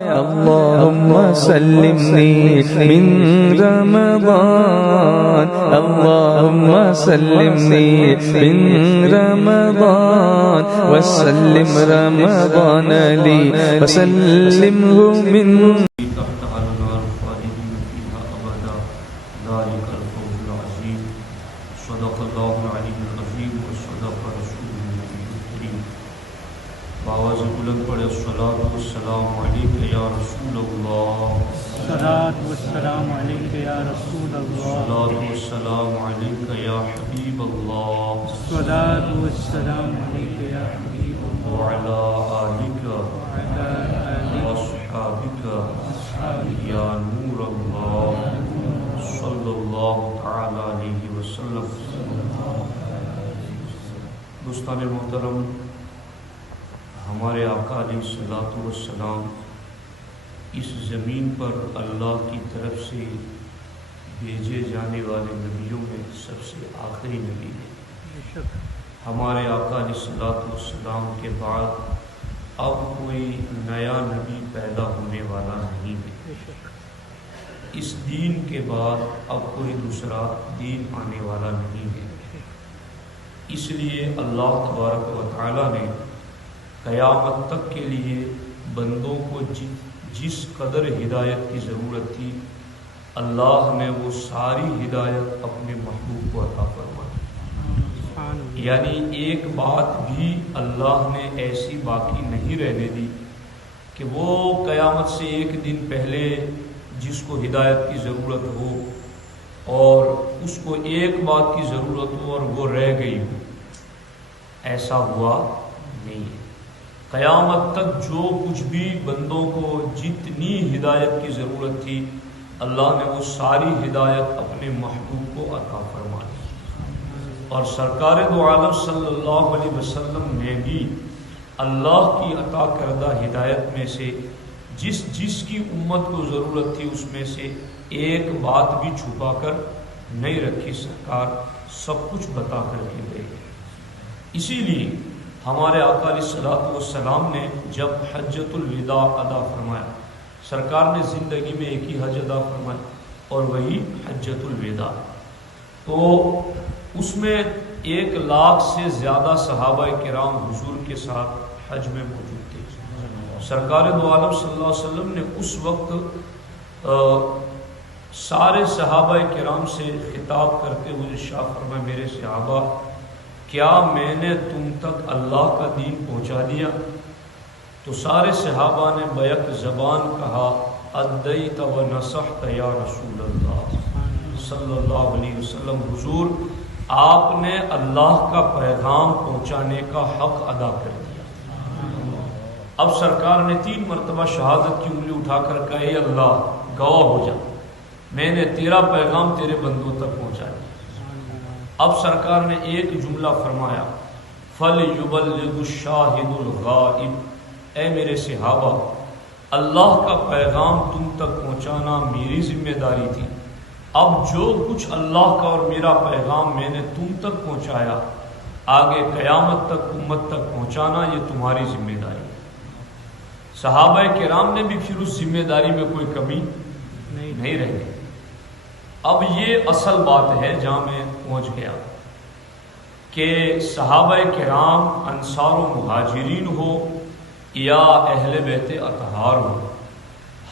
اللهم سلمني من رمضان، اللهم سلمني من رمضان، وسلم رمضان لي وسلمه من تحت النار خالدين فيها أبدا ذلك الفوز العظيم. صدق الله العلي العظيم وصدق رسوله النبي الكريم. بآواز بلند پڑھے الصلاۃ والسلام علیک یا رسول اللہ، الصلاۃ والسلام علیک یا رسول اللہ، الصلاۃ والسلام علیک یا حبیب اللہ، الصلاۃ والسلام علیک یا حبیب اللہ، وعلی آلک وعلی آلک واصحابک یا نور اللہ صلی اللہ تعالی علیہ وسلم. دوستان محترم، ہمارے آقا علیہ الصلوۃ والسلام اس زمین پر اللہ کی طرف سے بھیجے جانے والے نبیوں میں سب سے آخری نبی ہیں. ہمارے آقا علیہ الصلوۃ والسلام کے بعد اب کوئی نیا نبی پیدا ہونے والا نہیں ہے. اس دین کے بعد اب کوئی دوسرا دین آنے والا نہیں ہے. اس لیے اللہ تبارک و تعالی نے قیامت تک کے لیے بندوں کو جس قدر ہدایت کی ضرورت تھی، اللہ نے وہ ساری ہدایت اپنے محبوب کو عطا فرمائی. یعنی ایک بات بھی اللہ نے ایسی باقی نہیں رہنے دی کہ وہ قیامت سے ایک دن پہلے جس کو ہدایت کی ضرورت ہو اور اس کو ایک بات کی ضرورت ہو اور وہ رہ گئی ہو. ایسا ہوا نہیں ہے. قیامت تک جو کچھ بھی بندوں کو جتنی ہدایت کی ضرورت تھی، اللہ نے وہ ساری ہدایت اپنے محبوب کو عطا فرمائی. اور سرکار دو عالم صلی اللہ علیہ وسلم نے بھی اللہ کی عطا کردہ ہدایت میں سے جس کی امت کو ضرورت تھی اس میں سے ایک بات بھی چھپا کر نہیں رکھی. سرکار سب کچھ بتا کر کے گئے. اسی لیے ہمارے آقا علیہ الصلوۃ والسلام نے جب حجۃ الوداع ادا فرمایا، سرکار نے زندگی میں ایک ہی حج ادا فرمایا اور وہی حجۃ الوداع. تو اس میں 1,00,000 سے زیادہ صحابہ کرام حضور کے ساتھ حج میں موجود تھے. سرکار دو عالم صلی اللہ علیہ وسلم نے اس وقت سارے صحابہ کرام سے خطاب کرتے ہوئے ارشاد فرمایا، میرے صحابہ، کیا میں نے تم تک اللہ کا دین پہنچا دیا؟ تو سارے صحابہ نے بیک زبان کہا، ادیت و نصحت یا رسول اللہ صلی اللہ علیہ وسلم. حضور، آپ نے اللہ کا پیغام پہنچانے کا حق ادا کر دیا. اب سرکار نے 3 مرتبہ شہادت کی انگلی اٹھا کر کہا، اے اللہ گواہ ہو جا، میں نے تیرا پیغام تیرے بندوں تک پہنچا دیا. اب سرکار نے ایک جملہ فرمایا، فَلْيُبَلِّغُ الشَّاهِدُ الْغَائِبُ. اے میرے صحابہ، اللہ کا پیغام تم تک پہنچانا میری ذمہ داری تھی. اب جو کچھ اللہ کا اور میرا پیغام میں نے تم تک پہنچایا، آگے قیامت تک امت تک پہنچانا یہ تمہاری ذمہ داری ہے. صحابہ کرام نے بھی پھر اس ذمہ داری میں کوئی کمی نہیں رہ گئی. اب یہ اصل بات ہے جہاں میں پہنچ گیا کہ صحابہ کرام انصار و مہاجرین ہو یا اہل بیت اطہار ہو،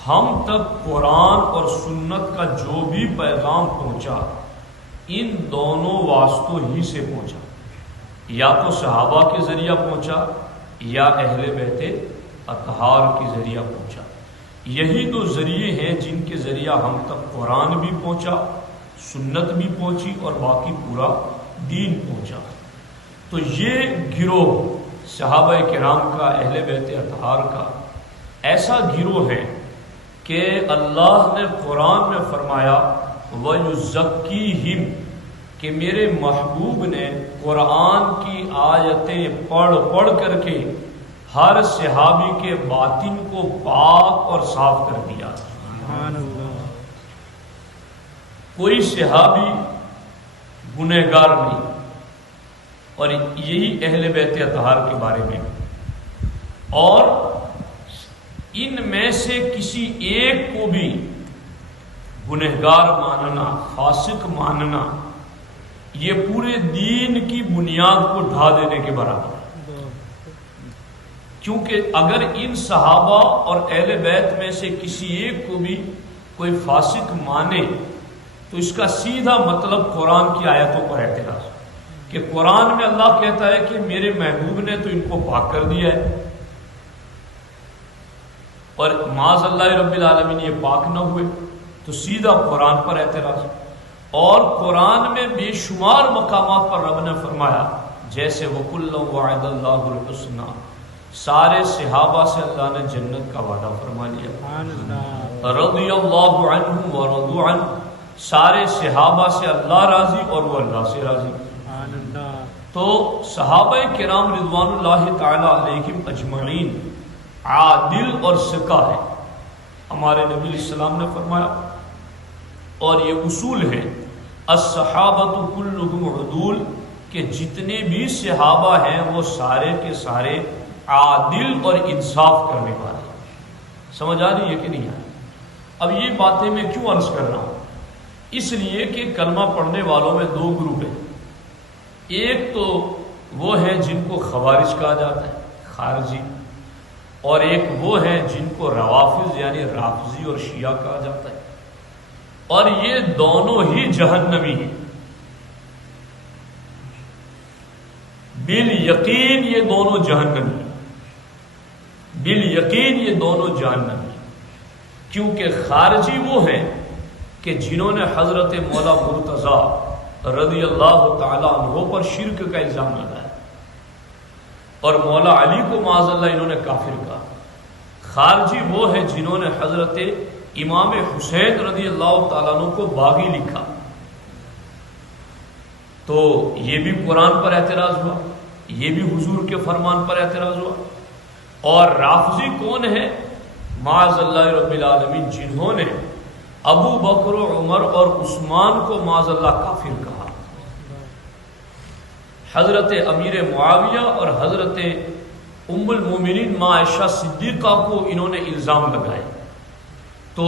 ہم تک قرآن اور سنت کا جو بھی پیغام پہنچا ان دونوں واسطوں ہی سے پہنچا. یا تو صحابہ کے ذریعہ پہنچا یا اہل بیت اطہار کے ذریعہ پہنچا. یہی 2 ذریعے ہیں جن کے ذریعہ ہم تک قرآن بھی پہنچا، سنت بھی پہنچی اور باقی پورا دین پہنچا. تو یہ گروہ صحابہ کرام کا، اہل بیت اطہار کا ایسا گروہ ہے کہ اللہ نے قرآن میں فرمایا وَيُزَكِّيهِمْ، کہ میرے محبوب نے قرآن کی آیتیں پڑھ کر کے ہر صحابی کے باطن کو پاک اور صاف کر دیا. سبحان اللہ. کوئی صحابی گنہگار نہیں. اور یہی اہل بیت اطہار کے بارے میں. اور ان میں سے کسی ایک کو بھی گنہگار ماننا، فاسق ماننا، یہ پورے دین کی بنیاد کو ڈھا دینے کے برابر ہے۔ کیونکہ اگر ان صحابہ اور اہل بیت میں سے کسی ایک کو بھی کوئی فاسق مانے تو اس کا سیدھا مطلب قرآن کی آیتوں پر اعتراض، کہ قرآن میں اللہ کہتا ہے کہ میرے محبوب نے تو ان کو پاک کر دیا ہے، اور معاذ اللہ رب العالمین یہ پاک نہ ہوئے، تو سیدھا قرآن پر اعتراض۔ اور قرآن میں بے شمار مقامات پر رب نے فرمایا، جیسے وَكُلًّا وَعَدَ اللَّهُ الْحُسْنَى، سارے صحابہ سے اللہ نے جنت کا وعدہ فرما لیا، رضی اللہ عنہم ورضوا عنہ، سارے صحابہ سے اللہ راضی اور وہ اللہ سے راضی۔ تو صحابہ کرام رضوان اللہ تعالی علیہم اجمعین عادل اور ثقہ ہے، ہمارے نبی علیہ السلام نے فرمایا، اور یہ اصول ہے الصحابۃ کلہم عدول، کہ جتنے بھی صحابہ ہیں وہ سارے کے سارے عادل اور انصاف کرنے والے۔ سمجھ آ رہی ہے کہ نہیں آ رہی؟ اب یہ باتیں میں کیوں عرض کر رہا ہوں؟ اس لیے کہ کلمہ پڑھنے والوں میں دو گروپ ہیں، ایک تو وہ ہیں جن کو خوارج کہا جاتا ہے، خارجی، اور ایک وہ ہیں جن کو روافض یعنی رافضی اور شیعہ کہا جاتا ہے، اور یہ دونوں ہی جہنمی ہیں، بالیقین یہ دونوں جہنمی، بالیقین یہ دونوں جہنمی، کیونکہ خارجی وہ ہیں کہ جنہوں نے حضرت مولا مرتضیٰ رضی اللہ تعالیٰ عنہ پر شرک کا الزام لگایا، اور مولا علی کو معاذ اللہ انہوں نے کافر کہا۔ خارجی وہ ہیں جنہوں نے حضرت امام حسین رضی اللہ تعالیٰ عنہ کو باغی لکھا، تو یہ بھی قرآن پر اعتراض ہوا، یہ بھی حضور کے فرمان پر اعتراض ہوا۔ اور رافضی کون ہے؟ معاذ اللہ رب العالمین جنہوں نے ابو بکر و عمر اور عثمان کو معاذ اللہ کافر کہا، حضرت امیر معاویہ اور حضرت ام المومنین ماں عائشہ صدیقہ کو انہوں نے الزام لگائے۔ تو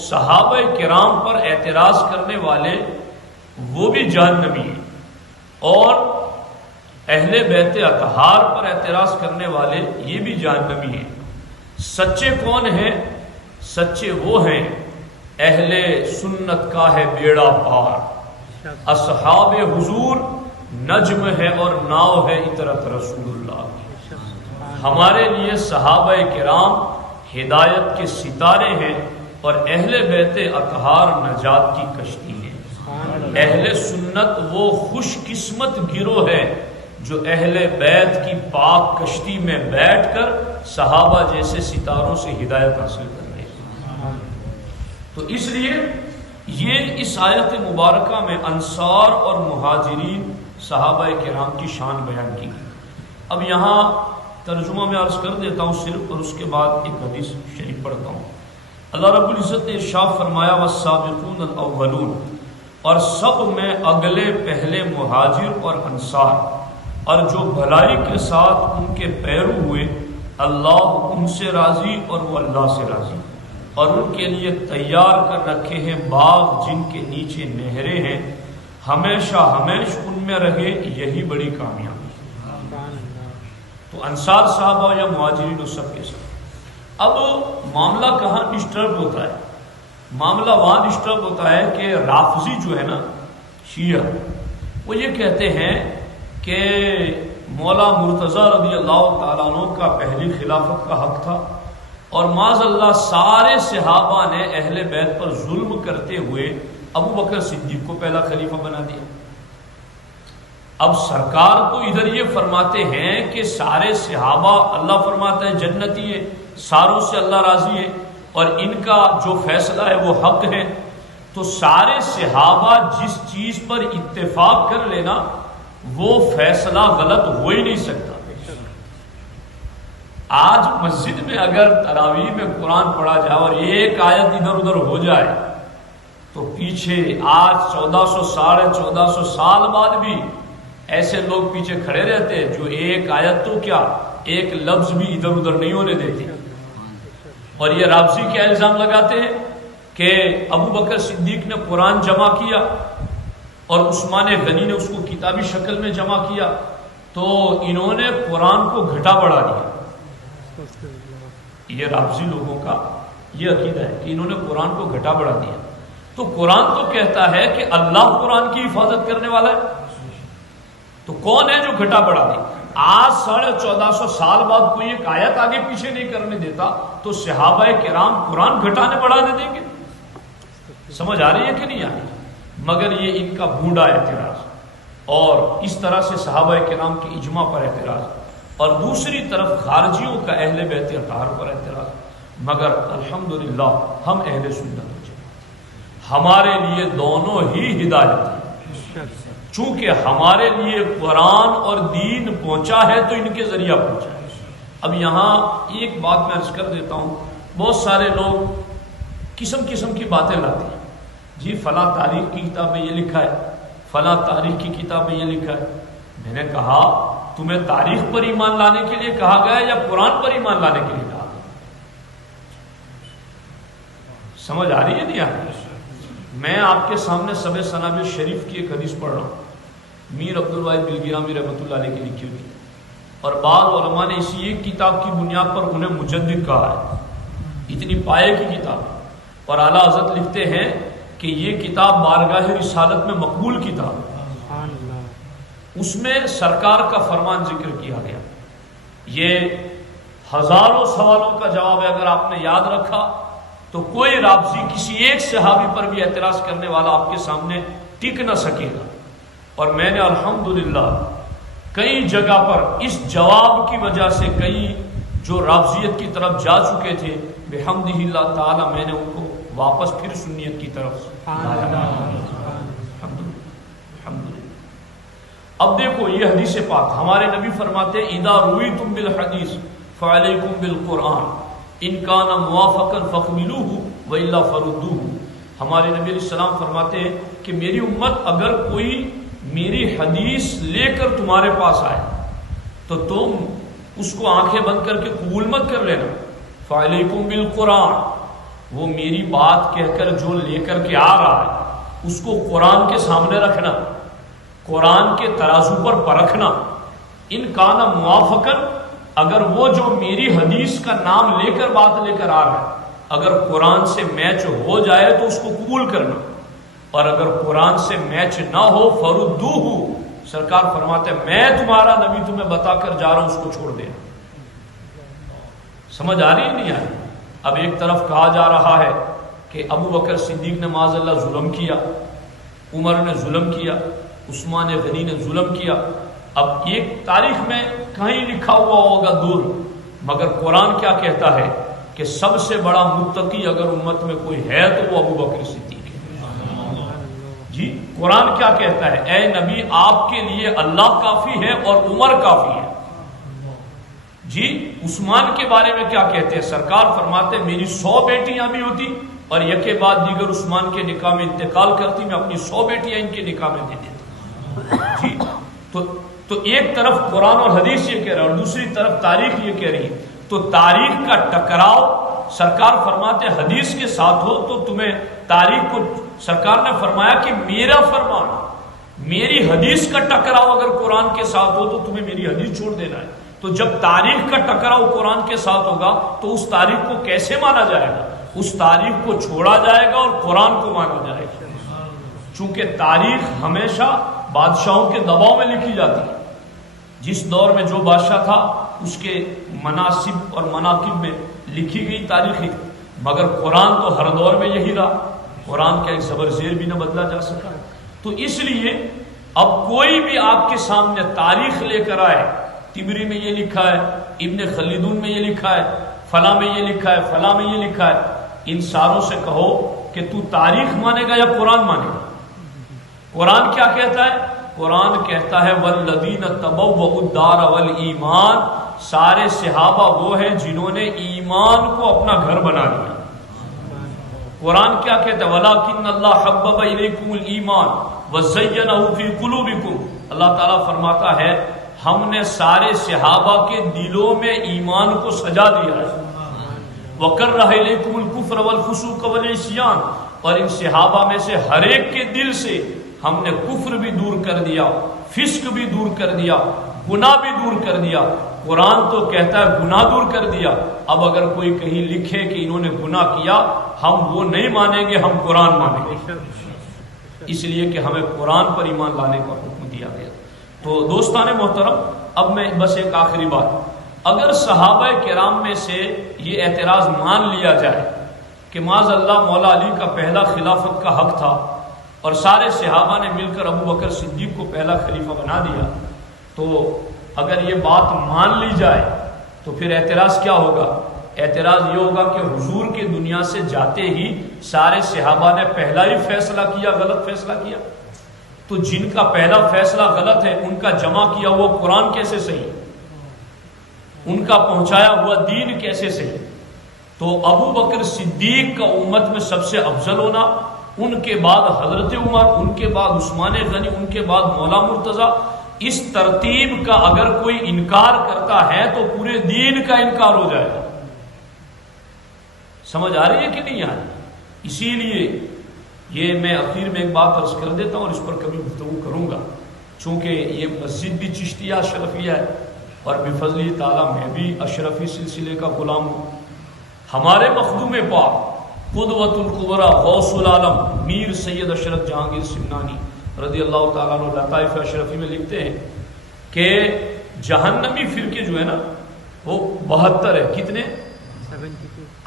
صحابہ کرام پر اعتراض کرنے والے وہ بھی جہنمی ہیں، اور اہل بیت اطہار پر اعتراض کرنے والے یہ بھی جہنمی ہیں۔ سچے کون ہیں؟ سچے وہ ہیں اہل سنت کا ہے بیڑا پار، اصحاب حضور نجم ہے اور ناؤ ہے اطرت رسول اللہ۔ ہمارے لیے صحابہ کرام ہدایت کے ستارے ہیں، اور اہل بیت اطہار نجات کی کشتی ہے۔ اہل سنت وہ خوش قسمت گروہ ہے جو اہل بیت کی پاک کشتی میں بیٹھ کر صحابہ جیسے ستاروں سے ہدایت حاصل کر رہے ہیں۔ تو اس لیے یہ اس آیت مبارکہ میں انصار اور مہاجرین صحابہ کرام کی شان بیان کی۔ اب یہاں ترجمہ میں عرض کر دیتا ہوں صرف، اور اس کے بعد ایک حدیث شریف پڑھتا ہوں۔ اللہ رب العزت نے ارشاد فرمایا والسابقون الاولون، اور سب میں اگلے پہلے مہاجر اور انصار، اور جو بھلائی کے ساتھ ان کے پیرو ہوئے، اللہ ان سے راضی اور وہ اللہ سے راضی، اور ان کے لیے تیار کر رکھے ہیں باغ جن کے نیچے نہریں ہیں، ہمیشہ ہمیش ان میں رہے، یہی بڑی کامیابی۔ تو انصار صحابہ یا مہاجرین و سب کے ساتھ۔ اب معاملہ کہاں ڈسٹرب ہوتا ہے؟ معاملہ وہاں ڈسٹرب ہوتا ہے کہ رافضی جو ہے نا، شیعہ، وہ یہ کہتے ہیں کہ مولا مرتضیٰ رضی اللہ تعالیٰ عنہ کا پہلی خلافت کا حق تھا، اور معاذ اللہ سارے صحابہ نے اہل بیت پر ظلم کرتے ہوئے ابو بکر صدیق کو پہلا خلیفہ بنا دیا۔ اب سرکار تو ادھر یہ فرماتے ہیں کہ سارے صحابہ اللہ فرماتا ہے جنتی ہے، ساروں سے اللہ راضی ہے، اور ان کا جو فیصلہ ہے وہ حق ہے، تو سارے صحابہ جس چیز پر اتفاق کر لینا وہ فیصلہ غلط ہو ہی نہیں سکتا۔ آج مسجد میں اگر تراویح میں قرآن پڑھا جائے اور ایک آیت ادھر ادھر ہو جائے تو پیچھے آج 1400 ساڑھے 1400 سال بعد بھی ایسے لوگ پیچھے کھڑے رہتے جو ایک آیت تو کیا ایک لفظ بھی ادھر ادھر نہیں ہونے دیتے۔ اور یہ رابضی کیا الزام لگاتے ہیں کہ ابو بکر صدیق نے قرآن جمع کیا اور عثمان غنی نے اس کو کتابی شکل میں جمع کیا، تو انہوں نے قرآن کو گھٹا بڑھا دیا۔ یہ رابضی لوگوں کا یہ عقیدہ ہے کہ انہوں نے قرآن کو گھٹا بڑھا دیا۔ تو قرآن تو کہتا ہے کہ اللہ قرآن کی حفاظت کرنے والا ہے، تو کون ہے جو گھٹا بڑھا دے؟ آج 1450 سال بعد کوئی ایک آیت آگے پیچھے نہیں کرنے دیتا تو صحابہ کرام قرآن گھٹانے بڑھانے دیں گے؟ سمجھ آ رہی ہے کہ نہیں آ رہی؟ مگر یہ ان کا بھونڈا اعتراض، اور اس طرح سے صحابہ کرام کی اجماع پر اعتراض، اور دوسری طرف خارجیوں کا اہل بیت اطہار پر اعتراض۔ مگر الحمدللہ ہم اہل سنت ہمارے لیے دونوں ہی ہدایت ہے، چونکہ ہمارے لیے قرآن اور دین پہنچا ہے تو ان کے ذریعہ پہنچا ہے۔ اب یہاں ایک بات میں عرض کر دیتا ہوں، بہت سارے لوگ قسم قسم کی باتیں لاتے ہیں، جی فلاں تاریخ کی کتاب میں یہ لکھا ہے، فلاں تاریخ کی کتاب میں یہ لکھا ہے۔ میں نے کہا تمہیں تاریخ پر ایمان لانے کے لیے کہا گیا یا قرآن پر ایمان لانے کے لیے کہا گیا؟ سمجھ آ رہی ہے نہیں آ رہی؟ میں آپ کے سامنے سب سنابل شریف کی ایک حدیث پڑھ رہا ہوں، میر عبدالواحد بلگرامی رحمۃ اللہ علیہ کی لکھی ہوئی، اور بعض علماء نے اسی ایک کتاب کی بنیاد پر انہیں مجدد کہا ہے، اتنی پائے کی کتاب، اور اعلیٰ حضرت لکھتے ہیں کہ یہ کتاب بارگاہ رسالت میں مقبول کتاب ہے، اس میں سرکار کا فرمان ذکر کیا گیا۔ یہ ہزاروں سوالوں کا جواب ہے، اگر آپ نے یاد رکھا تو کوئی رابضی کسی ایک صحابی پر بھی اعتراض کرنے والا آپ کے سامنے ٹک نہ سکے گا۔ اور میں نے الحمدللہ کئی جگہ پر اس جواب کی وجہ سے کئی جو رابضیت کی طرف جا چکے تھے، بحمدہ اللہ تعالی میں نے ان کو واپس پھر سنیت کی طرف لایا۔ اب دیکھو یہ حدیث پاک، ہمارے نبی فرماتے ہیں اذا رویتم بالحدیث فعلیکم بالقرآن ان کان موافقا فاقبلوہ والا فردوہ۔ ہمارے نبی علیہ السلام فرماتے ہیں کہ میری امت اگر کوئی میری حدیث لے کر تمہارے پاس آئے تو تم اس کو آنکھیں بند کر کے قبول مت کر لینا۔ فعلیکم بالقرآن، وہ میری بات کہہ کر جو لے کر کے آ رہا ہے اس کو قرآن کے سامنے رکھنا، قرآن کے ترازو پر پرکھنا۔ ان کان موافقا، اگر وہ جو میری حدیث کا نام لے کر بات لے کر آ رہا ہے اگر قرآن سے میچ ہو جائے تو اس کو قبول کرنا، اور اگر قرآن سے میچ نہ ہو فردوہ، سرکار فرماتے ہیں میں تمہارا نبی تمہیں بتا کر جا رہا ہوں اس کو چھوڑ دینا۔ سمجھ آ رہی ہے نہیں آ رہی؟ اب ایک طرف کہا جا رہا ہے کہ ابو بکر صدیق نے معاذ اللہ ظلم کیا، عمر نے ظلم کیا، عثمان غنی نے ظلم کیا۔ اب ایک تاریخ میں کہیں لکھا ہوا ہوگا دور، مگر قرآن کیا کہتا ہے کہ سب سے بڑا متقی اگر امت میں کوئی ہے تو وہ ابو بکر صدیق ہے۔ جی قرآن کیا کہتا ہے؟ اے نبی آپ کے لیے اللہ کافی ہے اور عمر کافی ہے۔ جی عثمان کے بارے میں کیا کہتے ہیں؟ سرکار فرماتے ہیں میری 100 بیٹیاں بھی ہوتی اور یک کے بعد دیگر عثمان کے نکاح میں انتقال کرتی، میں اپنی 100 بیٹیاں ان کے نکاح میں دے دیتا۔ جی تو ایک طرف قرآن اور حدیث یہ کہہ رہا ہے اور دوسری طرف تاریخ یہ کہہ رہی ہے، تو تاریخ کا ٹکراؤ سرکار فرماتے حدیث کے ساتھ ہو تو تمہیں تاریخ کو، سرکار نے فرمایا کہ میرا فرمان میری حدیث کا ٹکراؤ اگر قرآن کے ساتھ ہو تو تمہیں میری حدیث چھوڑ دینا ہے۔ تو جب تاریخ کا ٹکراؤ قرآن کے ساتھ ہوگا تو اس تاریخ کو کیسے مانا جائے گا؟ اس تاریخ کو چھوڑا جائے گا اور قرآن کو مانا جائے گا، چونکہ تاریخ ہمیشہ بادشاہوں کے دباؤ میں لکھی جاتی ہے۔ جس دور میں جو بادشاہ تھا اس کے مناصب اور مناقب میں لکھی گئی تاریخی، مگر قرآن تو ہر دور میں یہی رہا، قرآن کا ایک زبر زیر بھی نہ بدلا جا سکا۔ تو اس لیے اب کوئی بھی آپ کے سامنے تاریخ لے کر آئے، تبری میں یہ لکھا ہے، ابن خلدون میں یہ لکھا ہے، فلاں میں یہ لکھا ہے، فلاں میں یہ لکھا ہے، ان ساروں سے کہو کہ تو تاریخ مانے گا یا قرآن مانے گا؟ قرآن کیا کہتا ہے؟ قرآن کہتا ہے والذین تبوؤا الدار والایمان، سارے صحابہ وہ ہیں جنہوں نے ایمان کو اپنا گھر بنا لیا۔ قرآن کیا کہتا ہے؟ وَلَٰكِنَّ اللَّهَ حَبَّبَ إِلَيْكُمُ الْإِيمَانَ وَزَيَّنَهُ فِي قُلُوبِكُمْ، اللہ تعالیٰ فرماتا ہے ہم نے سارے صحابہ کے دلوں میں ایمان کو سجا دیا ہے۔ وَكَرَّهَ إِلَيْكُمُ الْكُفْرَ وَالْفُسُوقَ وَالْعِصْيَانَ، اور ان صحابہ میں سے ہر ایک کے دل سے ہم نے کفر بھی دور کر دیا، فسق بھی دور کر دیا، گناہ بھی دور کر دیا۔ قرآن تو کہتا ہے گناہ دور کر دیا، اب اگر کوئی کہیں لکھے کہ انہوں نے گناہ کیا، ہم وہ نہیں مانیں گے، ہم قرآن مانیں گے، اس لیے کہ ہمیں قرآن پر ایمان لانے کا حکم دیا گیا۔ تو دوستان محترم، اب میں بس ایک آخری بات، اگر صحابہ کرام میں سے یہ اعتراض مان لیا جائے کہ معاذ اللہ مولا علی کا پہلا خلافت کا حق تھا اور سارے صحابہ نے مل کر ابو بکر صدیق کو پہلا خلیفہ بنا دیا، تو اگر یہ بات مان لی جائے تو پھر اعتراض کیا ہوگا؟ اعتراض یہ ہوگا کہ حضور کے دنیا سے جاتے ہی سارے صحابہ نے پہلا ہی فیصلہ کیا، غلط فیصلہ کیا، تو جن کا پہلا فیصلہ غلط ہے ان کا جمع کیا ہوا قرآن کیسے صحیح، ان کا پہنچایا ہوا دین کیسے صحیح؟ تو ابو بکر صدیق کا امت میں سب سے افضل ہونا، ان کے بعد حضرت عمر، ان کے بعد عثمان غنی، ان کے بعد مولا مرتضی، اس ترتیب کا اگر کوئی انکار کرتا ہے تو پورے دین کا انکار ہو جائے گا۔ سمجھ آ رہی ہے کہ نہیں آ رہی؟ اسی لیے یہ میں اخیر میں ایک بات عرض کر دیتا ہوں اور اس پر کبھی گفتگو کروں گا، چونکہ یہ مسجد بھی چشتیہ اشرفیہ ہے اور بفضل تعالیٰ میں بھی اشرفی سلسلے کا غلام ہوں۔ ہمارے مخدوم پاک قدوۃ الکبریٰ غوث العالم میر سید اشرف جہانگیر سمنانی رضی اللہ تعالیٰ عنہ لطائف اشرفی میں لکھتے ہیں کہ جہنمی فرقے جو ہے نا وہ 72 ہے۔ کتنے؟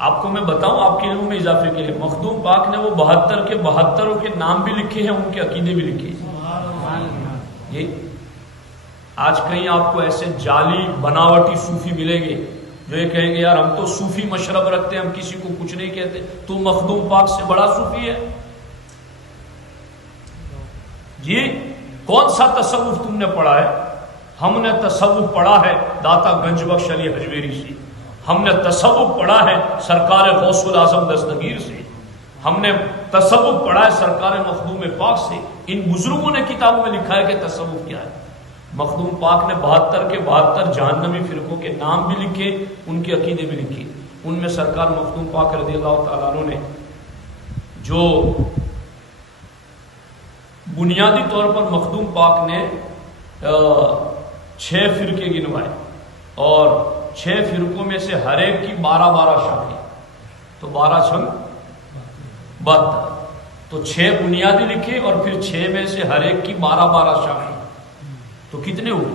آپ کو میں بتاؤں آپ کے علم میں اضافے کے لیے، مخدوم پاک نے وہ 72 کے 72 کے نام بھی لکھے ہیں، ان کے عقیدے بھی لکھے ہیں۔ یہ آج کہیں آپ کو ایسے جعلی بناوٹی صوفی ملیں گے جو یہ کہیں گے یار ہم تو صوفی مشرب رکھتے ہیں، ہم کسی کو کچھ نہیں کہتے، تو مخدوم پاک سے بڑا صوفی ہے؟ جی کون سا تصوف تم نے پڑھا ہے؟ ہم نے تصوف پڑھا ہے داتا گنج بخش علی حجویری سے، ہم نے تصوف پڑھا ہے سرکار غوث الاعظم دستگیر سے، ہم نے تصوف پڑھا ہے سرکار مخدوم پاک سے۔ ان بزرگوں نے کتابوں میں لکھا ہے کہ تصوف کیا ہے۔ مخدوم پاک نے 72 کے 72 جہنمی فرقوں کے نام بھی لکھے، ان کے عقیدے بھی لکھے۔ ان میں سرکار مخدوم پاک رضی اللہ تعالیٰ عنہ نے جو بنیادی طور پر مخدوم پاک نے 6 فرقے گنوائے اور 6 فرقوں میں سے ہر ایک کی 12 شاخیں، تو 12 چھنگ 72، تو 6 بنیادی لکھے اور پھر 6 میں سے ہر ایک کی 12 شاخیں، تو کتنے ہوئے؟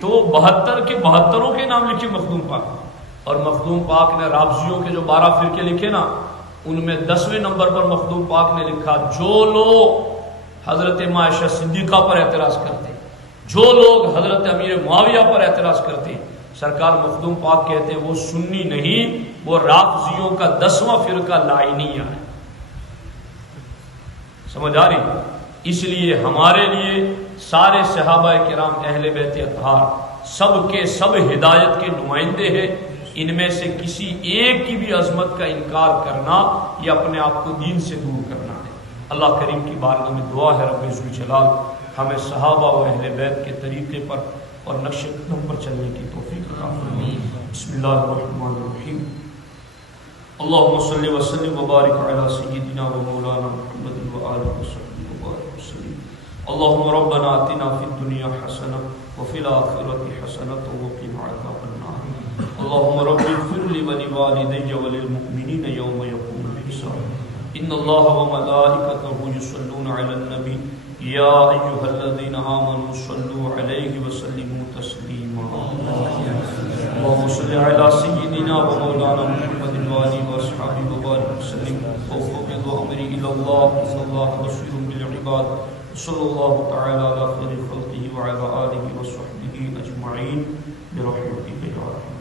تو 72 کے 72 کے نام لکھے مخدوم پاک، اور مخدوم پاک نے رابضیوں کے جو 12 فرقے لکھے نا، ان میں 10ویں نمبر پر مخدوم پاک نے لکھا جو لوگ حضرت عائشہ صدیقہ پر اعتراض کرتے، جو لوگ حضرت امیر معاویہ پر اعتراض کرتے، سرکار مخدوم پاک کہتے ہیں وہ سنی نہیں، وہ رافضیوں کا 10واں فرقہ لائنیہ ہے۔ سمجھ آ رہی؟ اس لیے ہمارے لیے سارے صحابہ کرام اہل بیت اطہار سب کے سب ہدایت کے نمائندے ہیں، ان میں سے کسی ایک کی بھی عظمت کا انکار کرنا یا اپنے آپ کو دین سے دور کرنا ہے۔ اللہ کریم کی بارگاہ میں دعا ہے رب ذوالجلال ہمیں صحابہ و اہل بیت کے طریقے پر اور نقش قدم پر چلنے کی توفیق عطا فرمائے۔ بسم اللہ الرحمن الرحیم، اللہم صلی وسلم وبارک علی سیدنا و مولانا محمد و آلہ وصحبہ وبارک وسلم۔ اللہم ربنا آتنا فی الدنیا حسنہ وفی الآخرۃ حسنہ وقنا عذاب النار۔ اللہم رب اغفر لی ولوالدی وللمؤمنین یوم یقوم الحساب۔ ان اللہ وملائکتہ یصلون علی النبی یا ایھا الذین آمنوا صلوا علیہ وسلموا تسلیما۔ اللہم صل علی سیدنا و مولانا محمد وآلہ وصحبہ وبارک وسلم۔ وأفوض امری الی اللہ ان اللہ بصیر بالعباد۔ صلی اللہ تعالی علی خیر خلقہ وعلی آلہ وصحبہ اجمعین برحمتہ یا ارحم